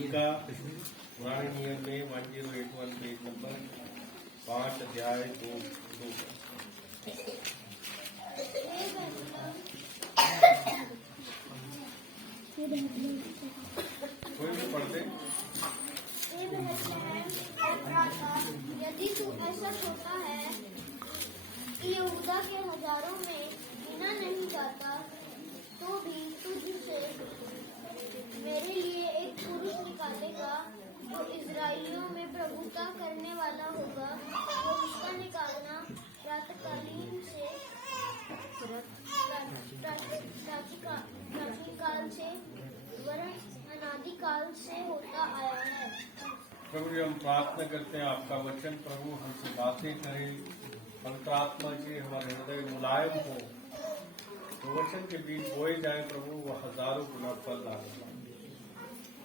मीका पुराने नियम में 1081 पेज नंबर 5 अध्याय 2। कोई भी पढ़ते। यदि तू ऐसा छोटा है कि यहूदा के हजारों में गिना नहीं जाता, तो भी तुझसे मेरे लिए एक पुरुष निकालेगा जो इजराइलियों में प्रभुता करने वाला होगा। तो उसका निकालना प्रातःकालीन से प्राचीन काल से वरन अनादिकाल से होता आया है। प्रभु जी, हम प्रार्थना करते हैं आपका वचन प्रभु हमसे बातें करे, पवित्र आत्मा जी हमारे हृदय मुलायम हो, तो वचन के बीच बोए जाए प्रभु, वह हजारों गुना फल लाए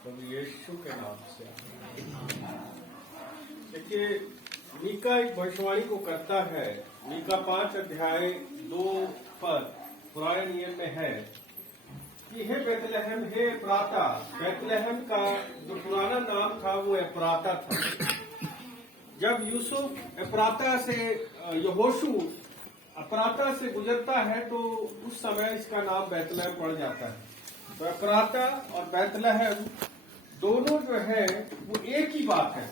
प्रभु यीशु के नाम से। देखिए, मीका एक भविष्यवाणी को करता है। मीका 5 अध्याय 2 पर पुराने नियम में है कि हे बेतलहम, हे एप्राता। बेतलहम का जो पुराना नाम था वो एप्राता था। जब यूसुफ एप्राता से यहोशू एप्राता से गुजरता है तो उस समय इसका नाम बेतलहम पड़ जाता है। तो एप्राता और बेतलहम दोनों जो है वो एक ही बात है।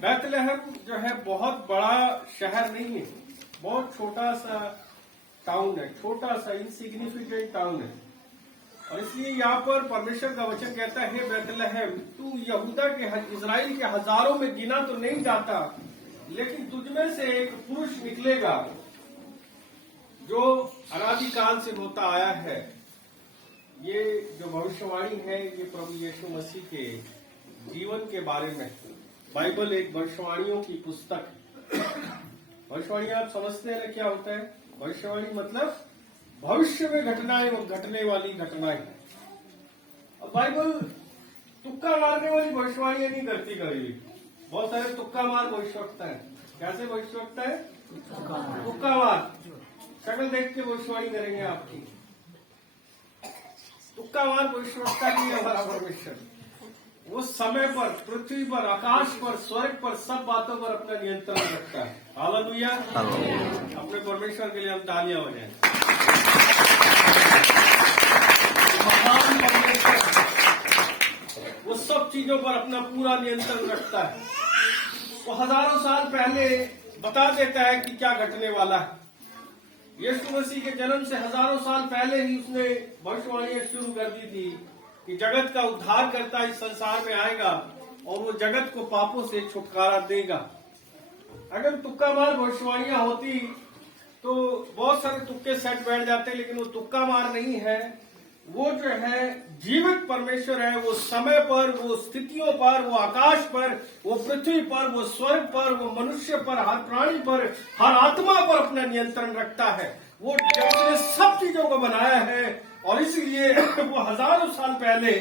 बेतलहम जो है बहुत बड़ा शहर नहीं है, बहुत छोटा सा टाउन है, छोटा सा इनसिग्निफिकेंट टाउन है। और इसलिए यहाँ पर परमेश्वर का वचन कहता है, हे बेतलहम, तू यहूदा के इजराइल के हजारों में गिना तो नहीं जाता, लेकिन तुझमें से एक पुरुष निकलेगा जो अनादिकाल से होता आया है। ये जो भविष्यवाणी है ये प्रभु यीशु मसीह के जीवन के बारे में। बाइबल एक भविष्यवाणियों की पुस्तक है। भविष्यवाणी आप समझते हैं ना क्या होता है? भविष्यवाणी मतलब भविष्य में घटनाएं और घटने वाली घटनाएं। अब बाइबल तुक्का मारने वाली भविष्यवाणियां नहीं करती कभी। बहुत सारे तुक्का मार भविष्यवक्ता है। कैसे भविष्यवक्ता है? तुक्का मार, शक्ल देख के भविष्यवाणी करेंगे आपकी। तुक्का मार भविष्यवक्ता नहीं है हमारा परमेश्वर। वो समय पर, पृथ्वी पर, आकाश पर, स्वर्ग पर, सब बातों पर अपना नियंत्रण रखता है। हालेलुया। अपने परमेश्वर के लिए हम तालियां बजाएं। महान परमेश्वर वो सब चीजों पर अपना पूरा नियंत्रण रखता है। वो हजारों साल पहले बता देता है कि क्या घटने वाला है। यीशु मसीह के जन्म से हजारों साल पहले ही उसने भविष्यवाणियां शुरू कर दी थी कि जगत का उद्धार करता इस संसार में आएगा और वो जगत को पापों से छुटकारा देगा। अगर तुक्का मार भविष्यवाणियां होती तो बहुत सारे तुक्के सेट बैठ जाते, लेकिन वो तुक्का मार नहीं है। वो जो है जीवित परमेश्वर है। वो समय पर, वो स्थितियों पर, वो आकाश पर, वो पृथ्वी पर, वो स्वर्ग पर, वो मनुष्य पर, हर प्राणी पर, हर आत्मा पर अपना नियंत्रण रखता है। वो जिसने सब चीजों को बनाया है और इसलिए वो हजारों साल पहले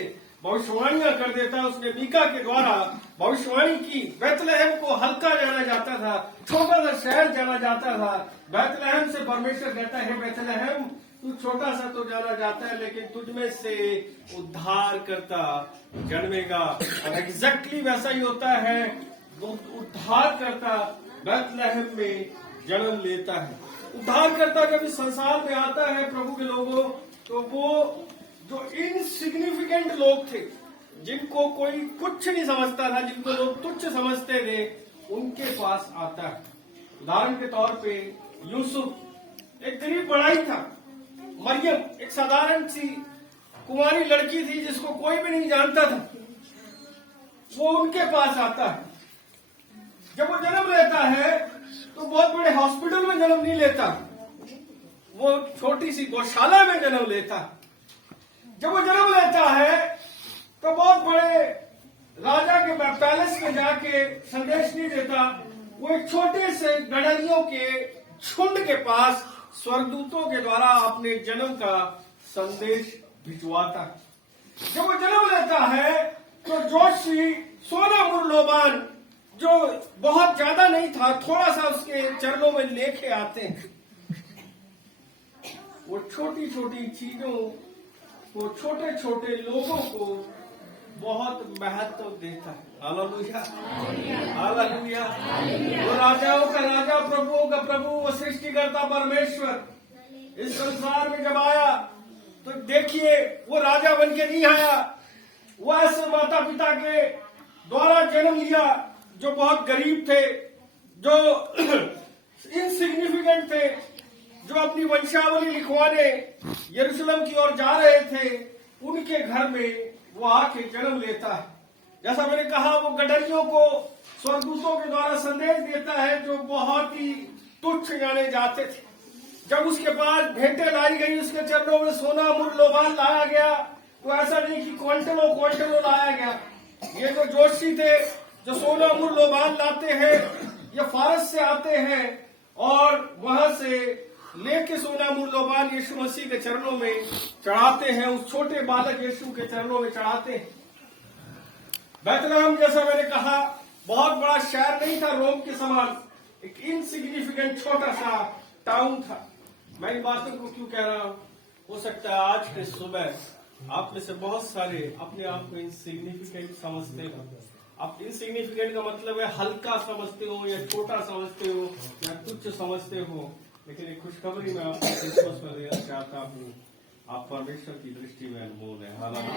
भविष्यवाणियां कर देता है। उसने मीका के द्वारा भविष्यवाणी की। बेतलहम को हल्का जाना जाता था, छोटा सा शहर जाना जाता था। बेतलहम से परमेश्वर कहता है, बेतलहम तू छोटा सा तो जाना जाता है, लेकिन तुझमें से उद्धार करता जन्मेगा। और एग्जैक्टली वैसा ही होता है। उद्धार करता बेतलहम में जन्म लेता है। उद्धार करता जब इस संसार में आता है प्रभु के लोगों, तो वो जो इनसिग्निफिकेंट लोग थे, जिनको कोई कुछ नहीं समझता था, जिनको लोग तुच्छ समझते थे, उनके पास आता है। उदाहरण के तौर पे यूसुफ एक गरीब बड़ाई था। मरियम एक साधारण सी कुंवारी लड़की थी जिसको कोई भी नहीं जानता था। वो उनके पास आता है। जब वो जन्म लेता है तो बहुत बड़े हॉस्पिटल में जन्म नहीं लेता, वो छोटी सी गौशाला में जन्म लेता। जब वो जन्म लेता है तो बहुत बड़े राजा के पैलेस में जाके संदेश नहीं देता। वो एक छोटे से गडरियों के झुंड के पास स्वर्गदूतों के द्वारा अपने जन्म का संदेश भिजवाता है। जब वो जन्म लेता है तो जोशी सोना मुरलोबान, जो बहुत ज्यादा नहीं था, थोड़ा सा उसके चरणों में लेके आते हैं। वो छोटी छोटी चीजों को, छोटे छोटे लोगों को बहुत महत्व देता है। Hallelujah, hallelujah. वो राजाओं का राजा, प्रभुओं का प्रभु, वो सृष्टिकर्ता परमेश्वर इस संसार में जब आया तो देखिए वो राजा बन के नहीं आया, वो ऐसे माता पिता के द्वारा जन्म लिया जो बहुत गरीब थे, जो इनसिग्निफिकेंट थे, जो अपनी वंशावली लिखवाने यरूशलेम की ओर जा रहे थे। उनके घर में वो आके जन्म लेता है। जैसा मैंने कहा, वो गडरियों को स्वर्गदूतों के द्वारा संदेश देता है जो बहुत ही तुच्छ जाने जाते थे। जब उसके पास भेंटें लाई गई, उसके चरणों में सोना मुर लोबान लाया गया, तो ऐसा नहीं कि क्वांटलों क्वांटलों लाया गया। ये जो जोशी थे जो सोना मुर लोबान लाते हैं, ये फारस से आते हैं और वहां से लेके सोना मुर लोबान यीशु मसीह के चरणों में चढ़ाते हैं, उस छोटे बालक यीशु के चरणों में चढ़ाते हैं। बैतलहम, जैसा मैंने कहा, बहुत बड़ा शहर नहीं था, रोम के समान एक इनसिग्निफिकेंट छोटा सा टाउन था। मैं इन बातों को क्यों कह रहा हूं? हो सकता है आज के सुबह आप में से बहुत सारे अपने आप को इनसिग्निफिकेंट समझते हो। आप इनसिग्निफिकेंट का मतलब है हल्का समझते हो या छोटा समझते हो या तुच्छ समझते हो। लेकिन एक खुशखबरी मैं आपको क्रिसमस में देना चाहता हूँ, आप परमेश्वर की दृष्टि में अनमोल है। Hallelujah,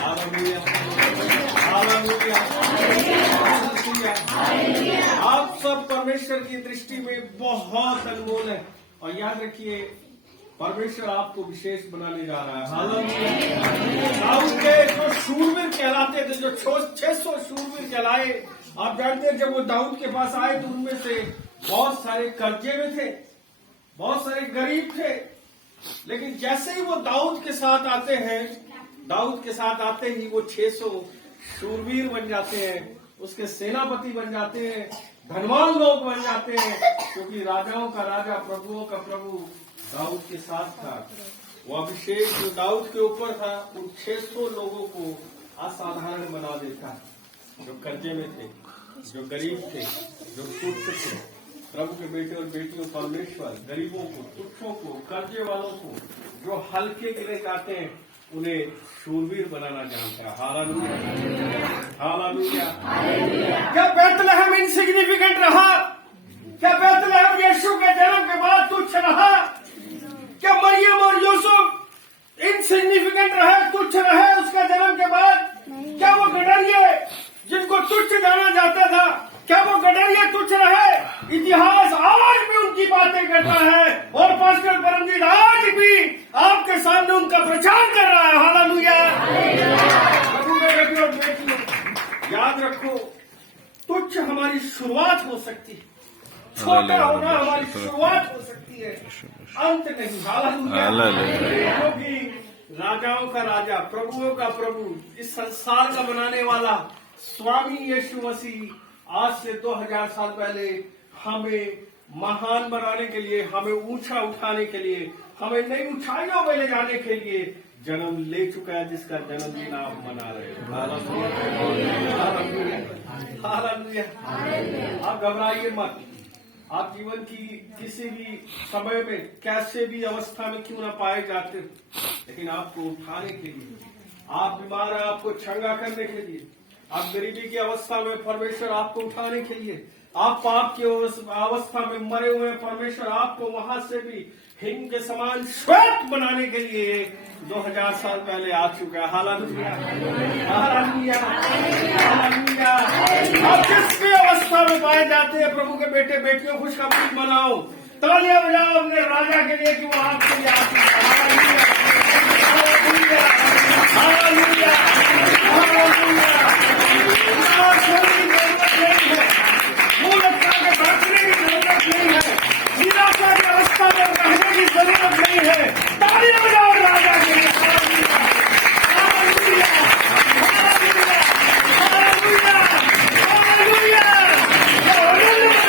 hallelujah, hallelujah. आप सब परमेश्वर की दृष्टि में बहुत अनमोल है। और याद रखिए, परमेश्वर आपको विशेष बनाने जा रहा है। हालेलुया। दाऊद के जो शूरवीर कहलाते थे, जो 600 शूरवीर कहलाए, आप जानते हैं जब वो दाऊद के पास आए तो उनमें से बहुत सारे कर्जे में थे, बहुत सारे गरीब थे। लेकिन जैसे ही वो दाऊद के साथ आते हैं, दाऊद के साथ आते ही वो 600 शूरवीर बन जाते हैं, उसके सेनापति बन जाते हैं, धनवान लोग बन जाते हैं, क्योंकि राजाओं का राजा, प्रभुओं का प्रभु दाऊद के साथ था। वो अभिषेक जो दाऊद के ऊपर था, उन 600 लोगों को असाधारण बना देता, जो कर्जे में थे, जो गरीब थे, जो तुच्छ थे। प्रभु के बेटे और बेटियों, परमेश्वर गरीबों को, तुच्छों को, कर्जे वालों को, जो हल्के गिरे जाते हैं, उन्हें शूरवीर बनाना जानता है। Hallelujah, hallelujah. क्या बैतलहम इनसिग्निफिकेंट रहा? क्या बैतलहम यीशु के जन्म के बाद तुच्छ रहा? क्या मरियम और यूसुफ इनसिग्निफिकेंट रहे, तुच्छ रहे उसका जन्म के बाद? क्या वो गडरिये जिनको तुच्छ जाना जाता था, क्या वो गडरिये तुच्छ रहे? इतिहास आज भी उनकी बातें करता है और पास्टर परमजीत आज भी आपके सामने उनका प्रचार कर रहा है। हालेलुया। प्रभु के बेटे और बेटियों, याद रखो, तुच्छ हमारी शुरुआत हो सकती है, छोटा होना हमारी शुरुआत हो सकती है, अंत नहीं। हालेलुया। क्योंकि राजाओं का राजा, प्रभुओं का प्रभु, इस संसार का बनाने वाला स्वामी यीशु मसीह आज से 2000 साल पहले हमें महान बनाने के लिए, हमें ऊंचा उठाने के लिए, हमें नई ऊंचाइयों में ले जाने के लिए जन्म ले चुका है, जिसका जन्मदिन आप मना रहे हो। हालेलुया। आप घबराइए मत। आप जीवन की किसी भी समय में, कैसे भी अवस्था में क्यों ना पाए जाते हो, लेकिन आपको उठाने के लिए, आप बीमार हैं आपको चंगा करने के लिए, आप गरीबी की अवस्था में परमेश्वर आपको उठाने के लिए, आप पाप की अवस्था में मरे हुए परमेश्वर आपको वहां से भी हिम के समान श्वेत बनाने के लिए 2000 साल पहले आ चुका है। Hallelujah, hallelujah, hallelujah. आप जिस भी अवस्था में पाए जाते हैं, प्रभु के बेटे बेटियों, खुशखबरी मनाओ, तालियां बजाओ अपने राजा के लिए कि वो आपके लिए आ चुका है। Hallelujah, hallelujah, hallelujah. मूर्खता के भागने की जरूरत नहीं है, निराशा की अवस्था में रहने की जरूरत नहीं है। तालियां बजाओ राजा के लिए। Hallelujah, hallelujah, hallelujah, hallelujah.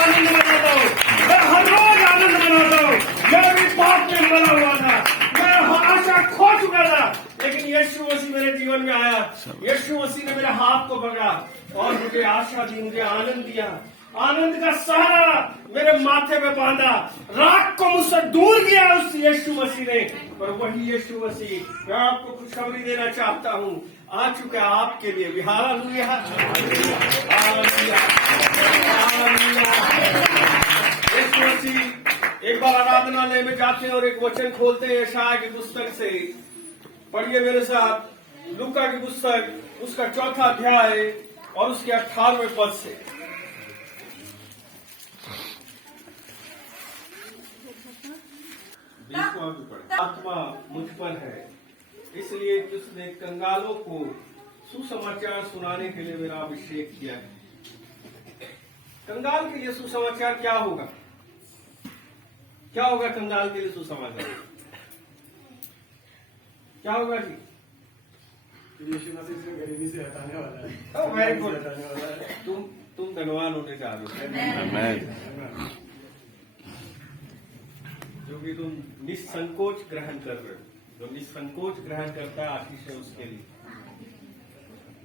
आनंद मनाता हूँ, मैं हर रोज आनंद मनाता हूँ। मैं भी पाप में बना हुआ था, मैं आशा खो चुका था, लेकिन यीशु मसीह मेरे जीवन में आया। यीशु मसीह ने मेरे हाथ को पकड़ा और मुझे आशा दी, मुझे आनंद दिया। आनंद का सहारा मेरे माथे में बांधा, राख को मुझसे दूर किया उस यीशु मसीह ने। और वही यीशु मसीह, मैं आपको खुशखबरी देना चाहता हूँ, आ चुका है आपके लिए भी। Hallelujah, hallelujah, hallelujah. Yeshu Masih, एक बार आराधनालय में जाते हैं और एक वचन खोलते हैं यशायाह की पुस्तक से। पढ़िए मेरे साथ लूका की पुस्तक, उसका 4वां अध्याय और उसके 18वें पद से। आत्मा मुझ पर है, इसलिए उसने कंगालों को सुसमाचार सुनाने के लिए मेरा अभिषेक किया है। कंगाल के लिए सुसमाचार क्या होगा? क्या होगा कंगाल के लिए सुसमाचार? क्या होगा जी? यीशु मसीह से गरीबी से हटाने वाला है। Oh very good. तुम धनवान होने जा रहे हो, जो कि तुम निसंकोच ग्रहण कर रहे हो। जो निसंकोच ग्रहण करता है आशीष है उसके लिए।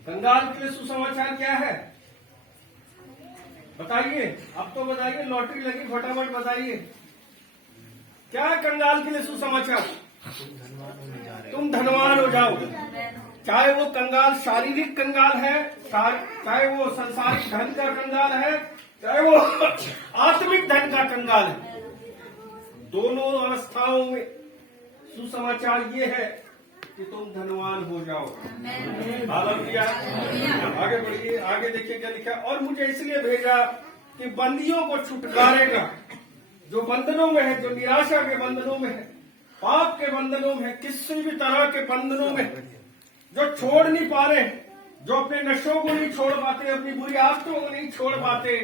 कंगाल के लिए सुसमाचार क्या है? बताइए, अब तो बताइए, लॉटरी लगी, फटाफट बताइए, क्या है कंगाल के लिए सुसमाचार? तुम धनवान हो जाओ। चाहे वो कंगाल शारीरिक कंगाल है, चाहे वो संसारिक धन का कंगाल है, चाहे वो आत्मिक धन का कंगाल है, दोनों अवस्थाओं में सुसमाचार ये है कि तुम धनवान हो जाओ। हालेलुया। आगे बढ़िए, आगे देखिए क्या लिखा। और मुझे इसलिए भेजा कि बंदियों को छुटकारेगा, जो बंधनों में है, जो निराशा के बंधनों में है, पाप के बंधनों में है, किसी भी तरह के बंधनों में, जो छोड़ नहीं पा रहे, जो अपने नशों को नहीं छोड़ पाते, अपनी बुरी आदतों को नहीं छोड़ पाते,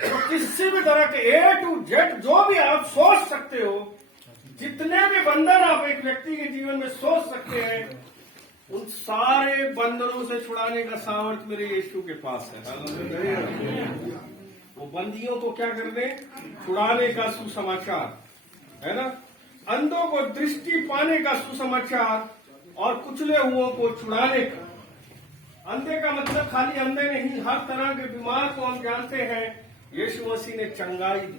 तो किसी भी तरह के A to Z जो भी आप सोच सकते हो, जितने भी बंधन आप एक व्यक्ति के जीवन में सोच सकते हैं, उन सारे बंधनों से छुड़ाने का सामर्थ्य मेरे यीशु के पास है। वो बंदियों को क्या करने? छुड़ाने का सुसमाचार है ना। अंधों को दृष्टि पाने का सुसमाचार और कुचले हुओं को छुड़ाने का। अंधे का मतलब खाली अंधे नहीं, हर तरह के बीमार को हम जानते हैं यीशु मसीह ने चंगाई दी।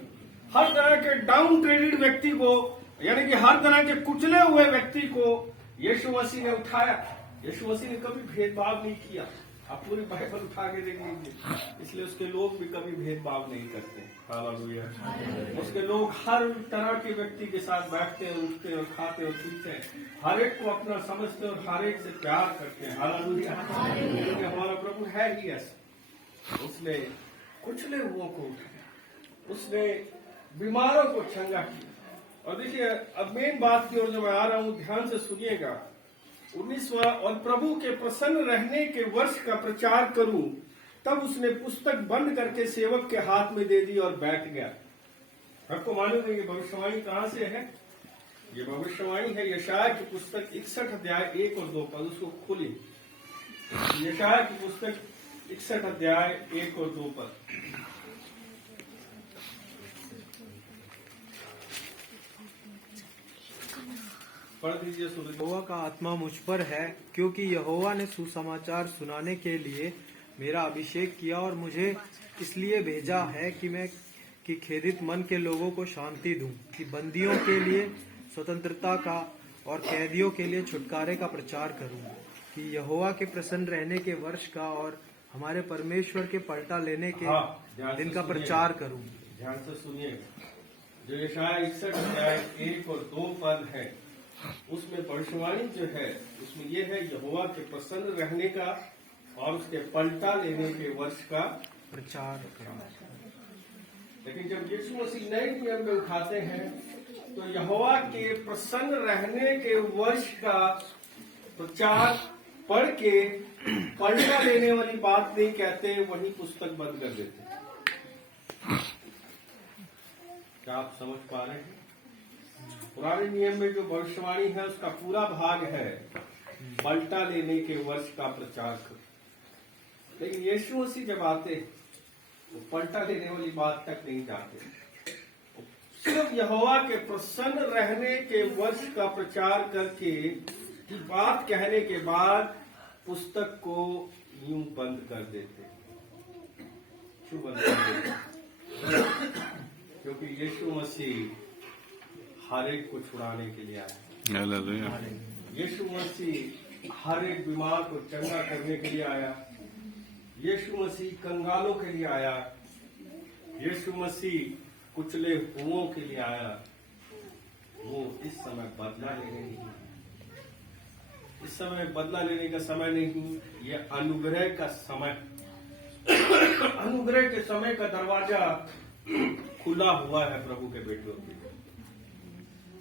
हर तरह के डाउन ट्रेडेड व्यक्ति को, यानी कि हर तरह के कुचले हुए व्यक्ति को यीशु मसीह ने उठाया। यीशु मसीह ने कभी भेदभाव नहीं किया। आप पूरी बाइबल उठा के देख लीजिए, इसलिए उसके लोग भी कभी भेदभाव नहीं करते। हालेलुया। उसके लोग हर तरह के व्यक्ति के साथ बैठते हैं, उठते और खाते और पीते हैं, हर एक को अपना समझते और हर एक से प्यार करते हैं। हालेलुया। क्योंकि हमारा प्रभु है ही ऐसा। उसने कुचले हुओं को उठाया, उसने बीमारों को चंगा किया। और देखिए, अब मेन बात की ओर जो मैं आ रहा हूं, ध्यान से सुनिएगा। 19वां, और प्रभु के प्रसन्न रहने के वर्ष का प्रचार करूं, तब उसने पुस्तक बंद करके सेवक के हाथ में दे दी और बैठ गया। आपको मालूम है ये भविष्यवाणी कहां से है? ये भविष्यवाणी है यशायाह की पुस्तक 61 अध्याय 1 और 2 पद। उसको खोलिए। यशायाह की पुस्तक 61 अध्याय 1 और 2 पद। पढ़ दीजिए। यहोवा का आत्मा मुझ पर है, क्योंकि यहोवा ने सुसमाचार सुनाने के लिए मेरा अभिषेक किया और मुझे इसलिए भेजा है कि खेदित मन के लोगों को शांति दूं, कि बंदियों के लिए स्वतंत्रता का और कैदियों के लिए छुटकारे का प्रचार करूं, कि यहोवा के प्रसन्न रहने के वर्ष का और हमारे परमेश्वर के पलटा लेने के दिन का प्रचार करूं। ध्यान से सुनिएगा। जो यशायाह 61 अध्याय 1 और 2 पद है, उसमें भविष्यवाणी जो है, उसमें यह है यहोवा के प्रसन्न रहने का और उसके पलटा लेने के वर्ष का प्रचार करूं। लेकिन जब यीशु मसीह नए नियम में उठाते हैं, तो यहोवा के प्रसन्न रहने के वर्ष का प्रचार पढ़ के पलटा लेने वाली बात नहीं कहते, वही पुस्तक बंद कर देते। क्या आप समझ पा रहे हैं? पुराने नियम में जो भविष्यवाणी है, उसका पूरा भाग है पलटा लेने के वर्ष का प्रचार कर। लेकिन यीशु मसीह जब आते, वो पलटा लेने वाली बात तक नहीं जाते। सिर्फ यहोवा के प्रसन्न रहने के वर्ष का प्रचार करके की बात कहने के बाद पुस्तक को यूं बंद कर देते। भिक्षु बनता है, क्योंकि यीशु मसीह हर एक को छुड़ाने के लिए आया। हालेलुया। यीशु मसीह हर एक बीमार को चंगा करने के लिए आया। यीशु मसीह कंगालों के लिए आया। यीशु मसीह कुचले हुओं के लिए आया। वो इस समय बदला लेने नहीं आया। इस समय बदला लेने का समय नहीं, ये अनुग्रह का समय। अनुग्रह के समय का दरवाजा खुला हुआ है प्रभु के बेटों के लिए।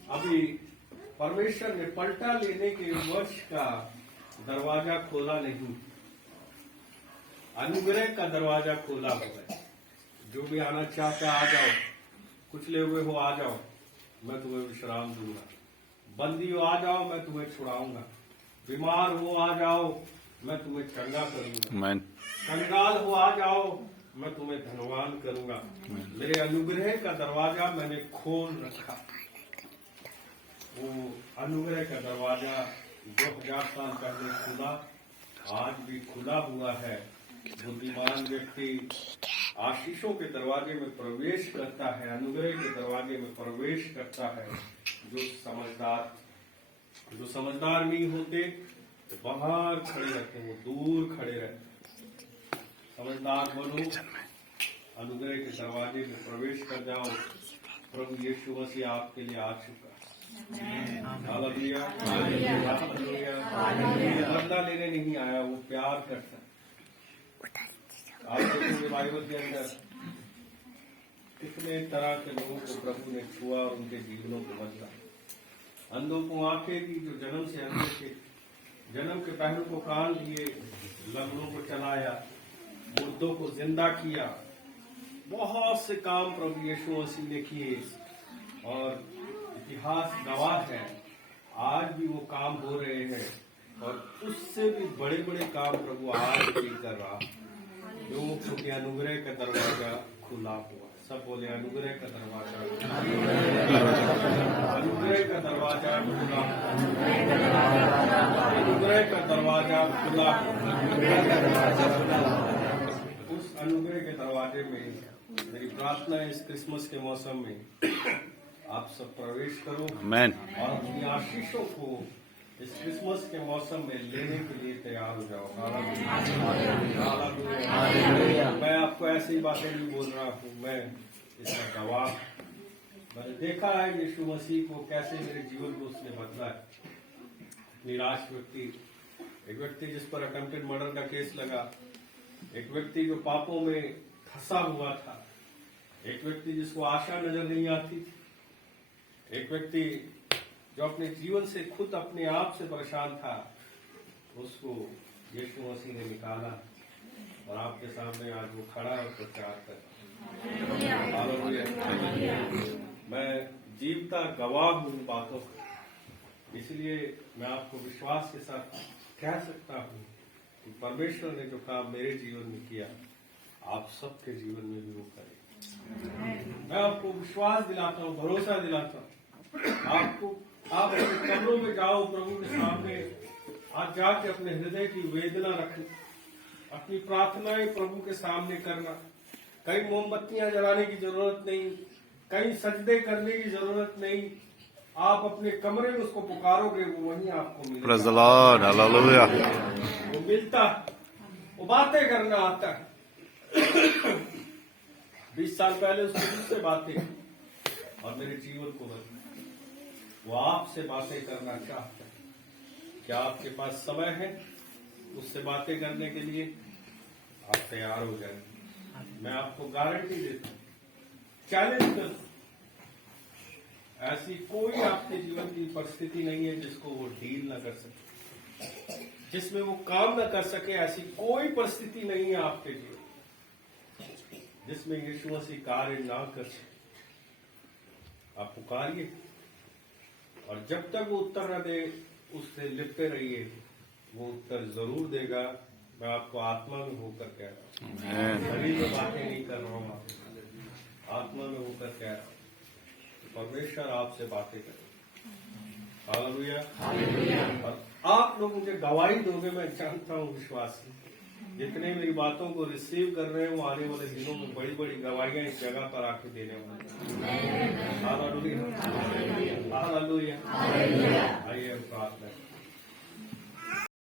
अभी परमेश्वर ने पलटा लेने के वर्ष का दरवाजा खोला नहीं, अनुग्रह का दरवाजा खोला हुआ है। जो भी आना चाहता आ जाओ, कुचले हुए हो आ जाओ, मैं तुम्हें विश्राम दूंगा। बंदी हो आ जाओ, मैं तुम्हें छुड़ाऊंगा। बीमार हो आ जाओ, मैं तुम्हें चंगा करूंगा। आमीन। कंगाल हो आ जाओ, मैं तुम्हें धनवान करूंगा। मेरे अनुग्रह का दरवाजा मैंने खोल रखा। वो अनुग्रह का दरवाजा 2000 साल पहले खुला, आज भी खुला हुआ है। बुद्धिमान व्यक्ति आशीषों के दरवाजे में प्रवेश करता है, अनुग्रह के दरवाजे में प्रवेश करता है। जो समझदार नहीं होते तो बाहर खड़े रहते हैं, वो दूर खड़े रहते। समझदार बनो, अनुग्रह के दरवाजे में प्रवेश कर जाओ। प्रभु यीशु मसीह आपके लिए आ चुका है। Hallelujah, hallelujah. बदला लेने नहीं आया, वो प्यार करता है। आप देखोगे बाइबल के अंदर कितने तरह के लोगों को प्रभु ने छुआ और उनके जीवनों को बदला। अंधों को आंखें दी जो जन्म से अंधे थे, जन्म के पहलू को कान दिए, लंगड़ों को चलाया, मुर्दों को जिंदा किया। बहुत से काम प्रभु यीशु मसीह ने किए और इतिहास गवाह है, आज भी वो काम हो रहे हैं और उससे भी बड़े बड़े काम प्रभु आज भी कर रहा है। लोगों क्योंकि अनुग्रह का दरवाजा खुला हुआ। सब बोले अनुग्रह का दरवाजा, अनुग्रह का दरवाजा खुला, अनुग्रह का दरवाजा खुला। उस अनुग्रह के दरवाजे में मेरी प्रार्थना है, इस क्रिसमस के मौसम में आप सब प्रवेश करो आमीन। और अपनी आशीषों को इस क्रिसमस के मौसम में लेने के लिए तैयार हो जाओ। मैं आपको ऐसी बातें नहीं बोल रहा हूँ, मैं इसका गवाह। मैंने देखा है यीशु मसीह को कैसे मेरे जीवन को उसने बदला है। निराश व्यक्ति, एक व्यक्ति जिस पर अटेम्प्टेड मर्डर का केस लगा, एक व्यक्ति जो पापों में फंसा हुआ था, एक व्यक्ति जिसको आशा नजर नहीं आती थी, एक व्यक्ति जो अपने जीवन से खुद अपने आप से परेशान था, उसको यीशु मसीह ने निकाला और आपके सामने आज वो खड़ा है और प्रचार कर। मैं जीवता गवाह हूँ इन बातों का, इसलिए मैं आपको विश्वास के साथ कह सकता हूँ कि परमेश्वर ने जो काम मेरे जीवन में किया, आप सबके जीवन में भी वो करे। मैं आपको विश्वास दिलाता हूँ, भरोसा दिलाता हूँ। आप अपने कमरों में जाओ, प्रभु के सामने आज जाके अपने हृदय की वेदना रखना, अपनी प्रार्थनाएं प्रभु के सामने करना। कहीं मोमबत्तियां जलाने की जरूरत नहीं, कहीं सजदे करने की जरूरत नहीं। आप अपने कमरे में उसको पुकारोगे, वो वहीं आपको मिलेगा। Praise the Lord, hallelujah. वो मिलता, वो बातें करना आता है। 20 साल पहले उसने मुझसे बातें और मेरे जीवन को बदला। वो आपसे बातें करना चाहता है। क्या आपके पास समय है उससे बातें करने के लिए? आप तैयार हो जाए। मैं आपको गारंटी देता हूँ, चैलेंज करता हूँ, ऐसी कोई आपके जीवन की परिस्थिति नहीं है जिसको वो डील न कर सके, जिसमें वो काम न कर सके। ऐसी कोई परिस्थिति नहीं है आपके जीवन जिसमें यीशु मसीह कार्य ना कर सके। आप पुकारिए और जब तक वो उत्तर न दे उससे लिपटे रहिए, वो उत्तर जरूर देगा। मैं आपको आत्मा में होकर कह रहा हूँ, शरीर में बातें नहीं कर रहा हूँ, आत्मा में होकर कह रहा हूँ। परमेश्वर आपसे बातें करें। हालेलुया। और आप लोग मुझे गवाही दोगे, मैं जानता हूँ, विश्वास जितने मेरी बातों को रिसीव कर रहे हैं वो आने वाले दिनों में बड़ी बड़ी गवाहियां इस जगह पर आके देने वाले हैं। हालेलुया। हालेलुया। आइए